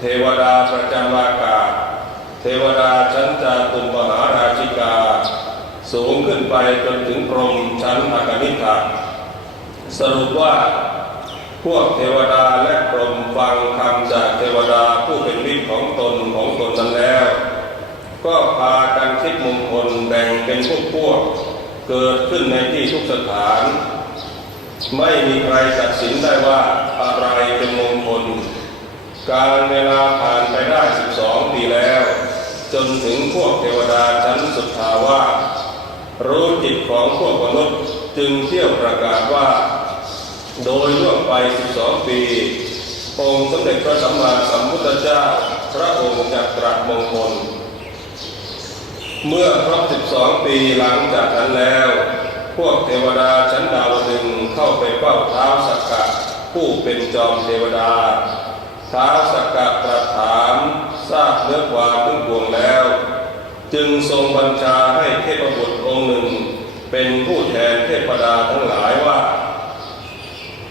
เทวดาประจำอากาศ เทวดาชั้นจาตุมมหาราชิกา สูงขึ้นไปจนถึงพรหมชั้นอากนิฐะสรุปว่าพวกเทวดาและพรหมฟังคำจากเทวดาผู้เป็นมิตรของตนของตนนั้นแล้ว ก็พากันคิดมงคลแบ่งเป็นพวกพวกเกิดขึ้นในที่ทุกสถาน ไม่มีใครตัดสินได้ว่าอะไรเป็นมงคล การเวลาผ่านไปได้ 12 ปีแล้ว จนถึงพวกเทวดาชั้นสุดทาวารู้จิตของพวกมนุษย์จึงเที่ยวประกาศว่า โดยล่วงไป 12 ปี องค์สมเด็จพระสัมมาสัมพุทธเจ้า พระองค์จักตรัสมงคล เมื่อครบ 12 ปีหลังจากนั้นแล้ว พวกเทวดาชั้นดาวดึงเข้าไปเฝ้าเท้าสักกะผู้เป็นจอมเทวดา ท้าวสกกะตรัสถามทราบเนื้อความทั้งปวงแล้ว จึงทรงบัญชาให้เทพบุตรองค์หนึ่ง เป็นผู้แทนเทพดาทั้งหลายว่า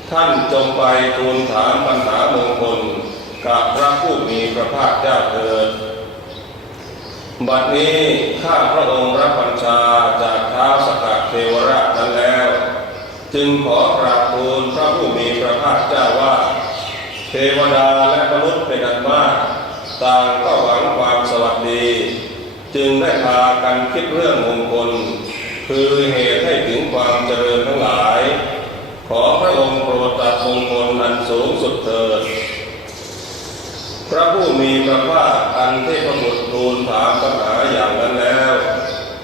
ท่านจงไปทูลถามปัญหามงคลกับพระผู้มีพระภาคเจ้าเถิดบัดนี้ข้าพระองค์รับบัญชาจากท้าวสกัดเทวราชนั้นแล้ว จึงขอกราบทูลพระผู้มีพระภาคเจ้าว่า วดาและมนุษย์เป็นอันมาก ต่างก็หวังความสวัสดี จึงได้พากันคิดเรื่องมงคล คือเหตุให้ถึงความเจริญทั้งหลาย ขอพระองค์โปรดตรัสมงคลอันสูงสุดเถิด พระผู้มีพระภาคอันเทพบุตรทูลถามปัญหาอย่างนั้นแล้ว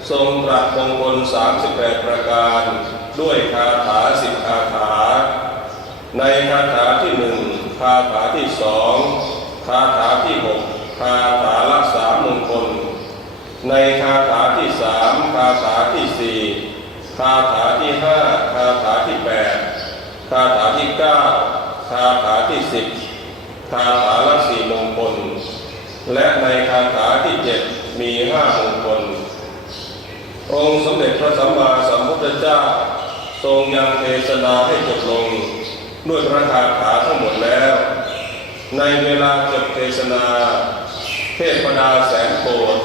ทรงตรัสมงคล38ประการ ด้วยคาถาสิบคาถา ในคาถา คาถาที่สองคาถาที่หกคาถาละสามมงคล ในคาถาที่สามคาถาที่สี่คาถาที่ห้าคาถาที่แปดคาถาที่เก้าคาถาที่สิบคาถาละสี่มงคล และในคาถาที่เจ็ดมีห้ามงคล องค์สมเด็จพระสัมมาสัมพุทธเจ้า ทรงยังเทศนาให้จบลง ด้วยพระคาถาทั้งหมดแล้ว ในเวลาจบเทศนา เทพดาแสนโกรธ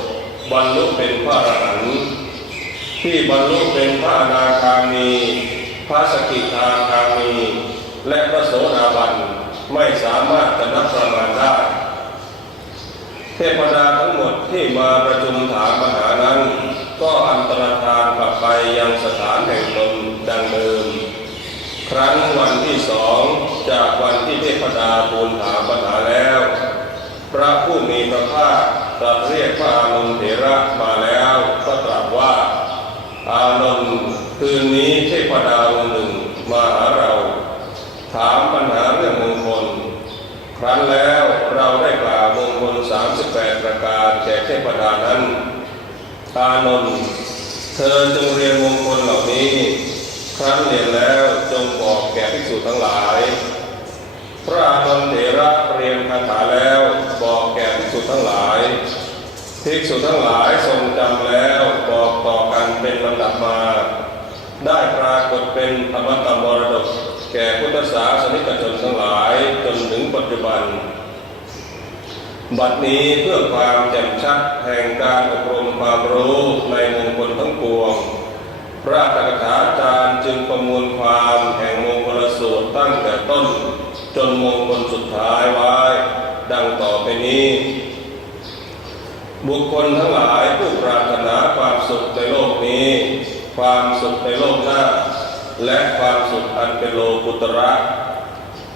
บรรลุเป็นพระอรหันต์ที่บรรลุเป็นพระอนาคามี พระสกิทาคามี และพระโสดาบันไม่สามารถจะนับประมาณได้ เทพดาทั้งหมดที่มาประชุมถามปัญหานั้น ก็อันตรธานกลับไปยังสถานแห่งตนดังเดิม ครั้นวันที่สองจากวันที่เทพดาทูลถามปัญหาแล้ว พระผู้มีพระภาคตรัสเรียกพระอานนท์เถระมาแล้วก็ตรัสว่า อานนท์คืนนี้เทพดาองค์หนึ่งมาหาเรา ถามปัญหาเรื่องมงคล ครั้นแล้วเราได้กล่าวมงคล 38 ประการแก่เทพดานั้น อานนท์เธอจงเรียนมงคลเหล่านี้ ครั้นเรียนแล้ว ภิกษุทั้งหลาย พระอานนท์เถระเรียนคาถาแล้วบอกแก่ภิกษุทั้งหลาย ภิกษุทั้งหลายทรงจำแล้วบอกต่อกันเป็นลำดับมา ได้ปรากฏเป็นธรรมตมรดก แก่พุทธศาสนิกชนทั้งหลายจนถึงปัจจุบัน บัดนี้เพื่อความแจ่มชัดแห่งการอบรมความรู้ในมงคลทั้งปวง พระตถาจารย์จึงประมวลความแห่งมงคลสูตรตั้งแต่ต้น จนมงคลสุดท้ายไว้ ดังต่อไปนี้ บุคคลทั้งหลายผู้ปรารถนาความสุขในโลกนี้ ความสุขในโลกหน้า และความสุขอันเป็นโลกุตระ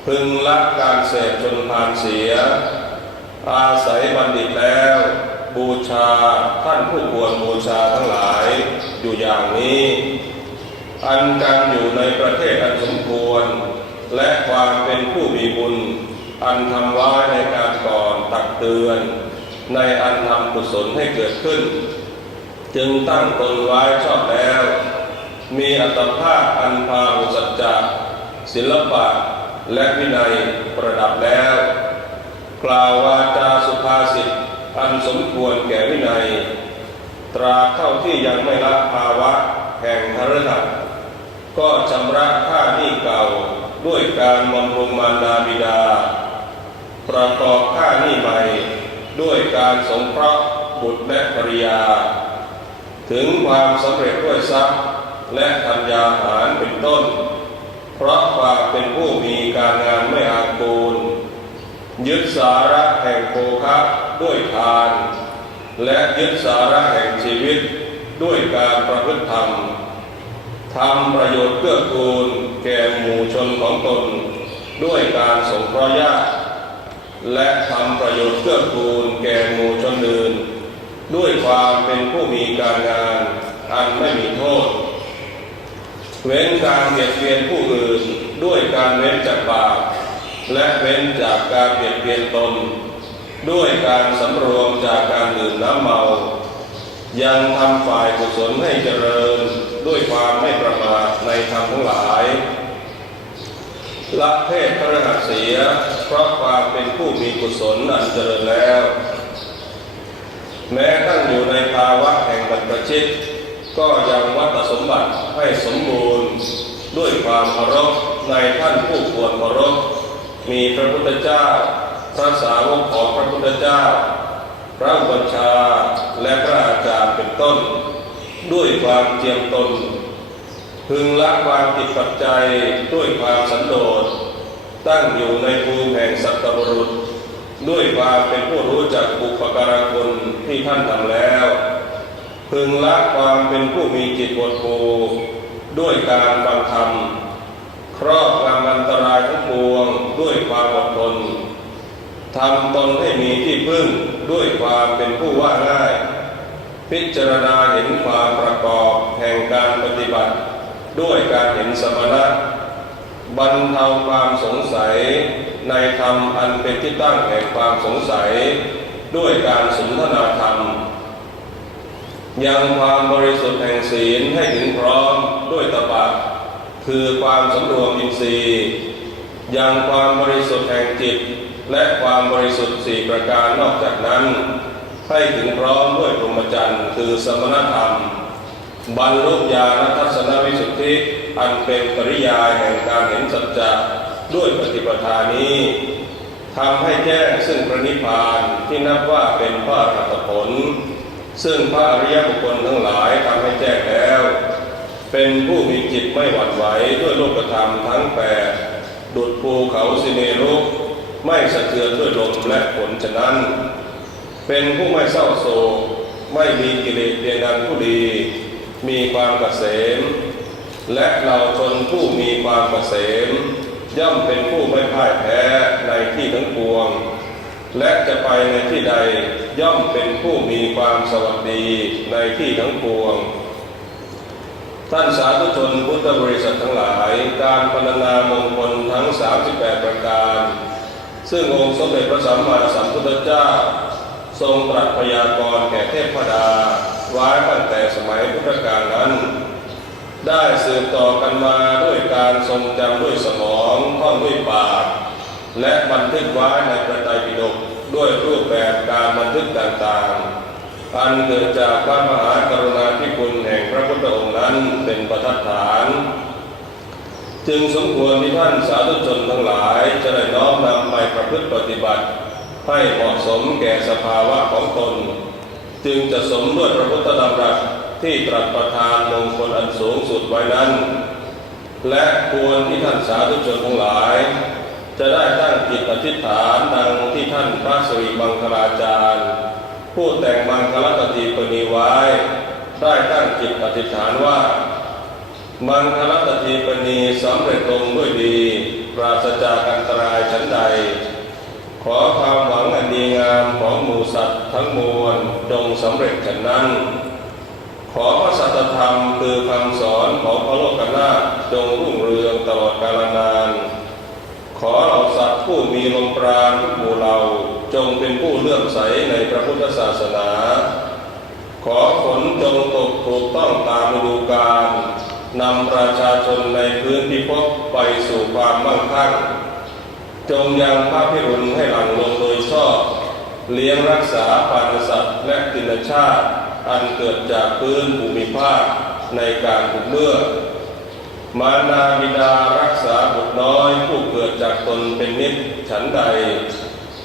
พึงละการเสพจนผ่านเสีย อาศัยบัณฑิตแล้ว บูชาท่านผู้ควรบูชาทั้งหลายอยู่อย่างนี้ อันการอยู่ในประเทศอันสมควร และความเป็นผู้มีบุญ อันทำไว้ในการก่อนตักเตือน ในอันทำกุศลให้เกิดขึ้น จึงตั้งตนไว้ชอบแล้ว มีอัตภาพอันพาหุสัจจะศิลปะและวินัยประดับแล้ว กล่าววาจาสุภาษิต อันสมควรแก่วินัย ตราเท่าที่ยังไม่ละภาวะแห่งทรหัสก็ชำระค่าหนี้เก่าด้วยการบำรุงมารดาบิดา ประกอบค่าหนี้ใหม่ ด้วยการสงเคราะห์บุตรและภริยา ถึงความสำเร็จด้วยทรัพย์และธัญญาหารเป็นต้น เพราะความเป็นผู้มีการงานไม่อากูล ยึดสาระแห่ง ด้วยทาน และยึดสาระแห่งชีวิตด้วยการประพฤติธรรมทำประโยชน์เกื้อกูลแก่หมู่ชนของตน ด้วยการสงเคราะห์ญาติและทำประโยชน์เกื้อกูลแก่หมู่ชนอื่น ด้วยความเป็นผู้มีการงานอันไม่มีโทษ เว้นการเบียดเบียนผู้อื่น ด้วยการเว้นจากบาปและเว้นจากการเบียดเบียนตน ด้วยการสำรวมจากการดื่มน้ำเมา ยังทำฝ่ายกุศลให้เจริญด้วยความไม่ประมาทในธรรมทั้งหลายละเพศพระหัสเสีย เพราะความเป็นผู้มีกุศลอันเจริญแล้ว แม้ตั้งอยู่ในภาวะแห่งบรรพชิต ก็ยังวัตสมบัติให้สมบูรณ์ด้วยความเคารพในท่านผู้ควรเคารพมีพระพุทธเจ้า พระสาวกของพระพุทธเจ้า พระอุปัชฌาย์และพระอาจารย์เป็นต้น ด้วยความเจียมตน พึงละความผิดปัจจัยด้วยความสันโดษตั้งอยู่ในภูมิแห่งสัตบุรุษ ด้วยความเป็นผู้รู้จักบุปการคุณที่ท่านทำแล้ว พึงละความเป็นผู้มีจิตบดปูด้วยการฟังธรรมครอบงำอันตรายทั้งปวงด้วยความอดทน ทำตนให้มีที่พึ่งด้วยความเป็นผู้ว่าง่าย พิจารณาเห็นความประกอบแห่งการปฏิบัติ ด้วยการเห็นสมณะบรรเทาความสงสัยในธรรมอันเป็นที่ตั้งแห่งความสงสัย ด้วยการสนทนาธรรม ยังความบริสุทธิ์แห่งศีลให้ถึงพร้อมด้วยตบะคือความสำรวมอินทรีย์ยังความบริสุทธิ์แห่งจิต และความบริสุทธิ์สี่ประการนอกจากนั้น ให้ถึงพร้อมด้วยพรหมจรรย์คือสมณธรรม บรรลุญาณทัศนวิสุทธิ อันเป็นปริยายแห่งการเห็นสัจจะด้วยปฏิปทานี้ทำให้แจ้งซึ่งพระนิพพานที่นับว่าเป็นพระรัตผล ซึ่งพระอริยบุคคลทั้งหลายทำให้แจ้งแล้ว เป็นผู้มีจิตไม่หวั่นไหวด้วยโลกธรรมทั้งแปดดุดภูเขาสิเนรุ ไม่สะเทือนด้วยลมและฝนฉะนั้น เป็นผู้ไม่เศร้าโศกไม่มีกิเลสเดียดังผู้ดี มีความเกษม และเราชนผู้มีความเกษม ย่อมเป็นผู้ไม่พ่ายแพ้ในที่ทั้งปวง และจะไปในที่ใดย่อมเป็นผู้มีความสวัสดีในที่ทั้งปวง ท่านสาธุชนพุทธบริษัททั้งหลาย การพรรณนามงคลทั้ง 38 ประการ ซึ่งองค์สมเด็จพระสัมมาสัมพุทธเจ้า ทรงตรัสพยากรณ์แก่เทพดาไว้ตั้งแต่สมัยพุทธกาลนั้น ได้สืบต่อกันมาด้วยการทรงจำด้วยสมองท่องด้วยปาก และบันทึกไว้ในพระไตรปิฎกด้วยรูปแบบการบันทึกต่างๆ อันเกิดจากพระมหากรุณาธิคุณแห่งพระพุทธองค์นั้นเป็นประทัดฐาน จึงสมควรที่ท่านสาธุชนทั้งหลาย จะได้น้อมนำไปประพฤติปฏิบัติ ให้เหมาะสมแก่สภาวะของตน จึงจะสมด้วยพระพุทธดำรัสที่ตรัสประทานมงคลอันสูงสุดไว้นั้น และควรที่ท่านสาธุชนทั้งหลาย จะได้ตั้งจิตอธิษฐานดังที่ท่านพระสิริมังคลาจารย์ ผู้แต่งมังคลตติปณีไว้ ได้ตั้งจิตอธิษฐานว่า มังคลตติปณีสำเร็จลงด้วยดี ปราศจากอันตรายชั้นใด ขอความหวังอันดีงามของหมูสัตว์ทั้งมวลจงสำเร็จฉันนั้น ขอพระสัตธรรมคือคำสอนของพระโลกนาถจงรุ่งเรืองตลอดกาลนาน ขอเราสัตว์ผู้มีลมปราณทุกหมู่เราจงเป็นผู้เลื่อมใสในพระพุทธศาสนา ขอฝนจงตกถูกต้องตามฤดูกาล นำประชาชนในพื้นที่พบไปสู่ความมั่งคั่ง จงยังพระพิรุณให้หลังลงโดยชอบ เลี้ยงรักษาปานสัตว์และตินชาติ อันเกิดจากพื้นภูมิภาคในการทุกเมื่อ มารดาบิดารักษาบุตรน้อยผู้เกิดจากตนเป็นนิจฉันใด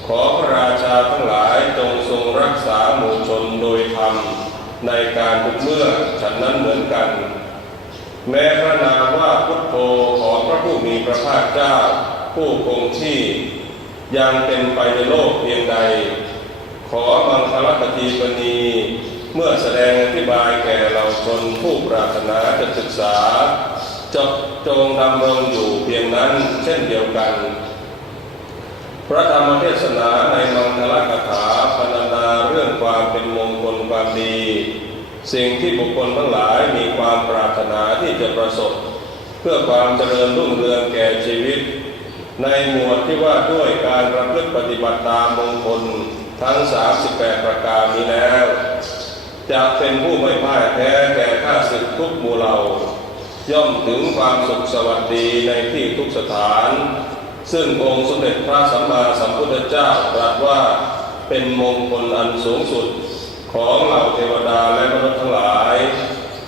ขอพระราชาทั้งหลายจงทรงรักษาหมู่ชนโดยธรรมในการทุกเมื่อฉันนั้นเหมือนกัน แม้พระนามว่าพุทโธของพระผู้มีพระภาคเจ้า ผู้คงที่ยังเป็นไปในโลกเพียงใด ขอมังคลปฏิปณีเมื่อแสดงอธิบายแก่เราชนผู้ปรารถนาจะศึกษาจบจงดำรงอยู่เพียงนั้นเช่นเดียวกัน พระธรรมเทศนาในมังคลกถาพรรณนาเรื่องความเป็นมงคลความดี สิ่งที่บุคคลทั้งหลายมีความปรารถนาที่จะประสบ เพื่อความเจริญรุ่งเรืองแก่ชีวิต ในหมวดที่ว่าด้วยการประพฤติปฏิบัติตามมงคลทั้ง 38 ประการนี้แล้วจะเป็นผู้ไม่พ่ายแพ้แก่ข้าศึกทุกหมู่เหล่า ย่อมถึงความสุขสวัสดีในที่ทุกสถาน ซึ่งองค์สมเด็จพระสัมมาสัมพุทธเจ้าตรัสว่าเป็นมงคลอันสูงสุด ของเหล่าเทวดาและมนุษย์ทั้งหลาย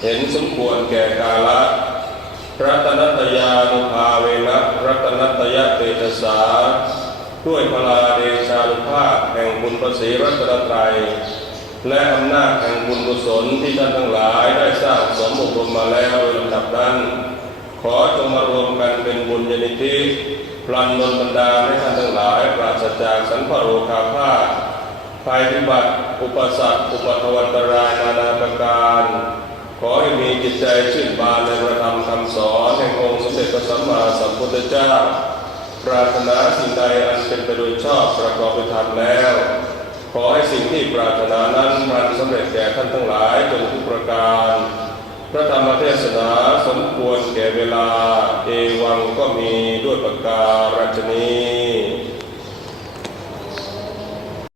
เห็นสมควรแก่กาละรัตนัตยานุภาเวนะรัตนัตยะเตชะสา ด้วยพลาเดชานุภาพแห่งบุญประสีรัตนตรัย และอำนาจแห่งบุญกุศลที่ท่านทั้งหลายได้สร้างสมบุรมมาแล้วโดยลำดับนั้น ขอจงมารวมกันเป็นบุญญาณิธิพลันนนบรรดาให้ท่านทั้งหลายปราศจากสันพโรคาพาธ ภัยพิบัติอุปสรรคอุปทวันตรายนานาประการ ขอให้มีจิตใจชื่นบานในพระธรรมคำสอนแห่งองค์สมเด็จพระสัมมาสัมพุทธเจ้า ปรารถนาสิ่งใดอันเป็นไปโดยชอบประกอบไปธรรมแล้ว ขอให้สิ่งที่ปรารถนานั้นมันสำเร็จแก่ท่านทั้งหลายจงทุกประการ พระธรรมเทศนาสมควรแก่เวลา เอวังก็มีด้วยประการฉนี้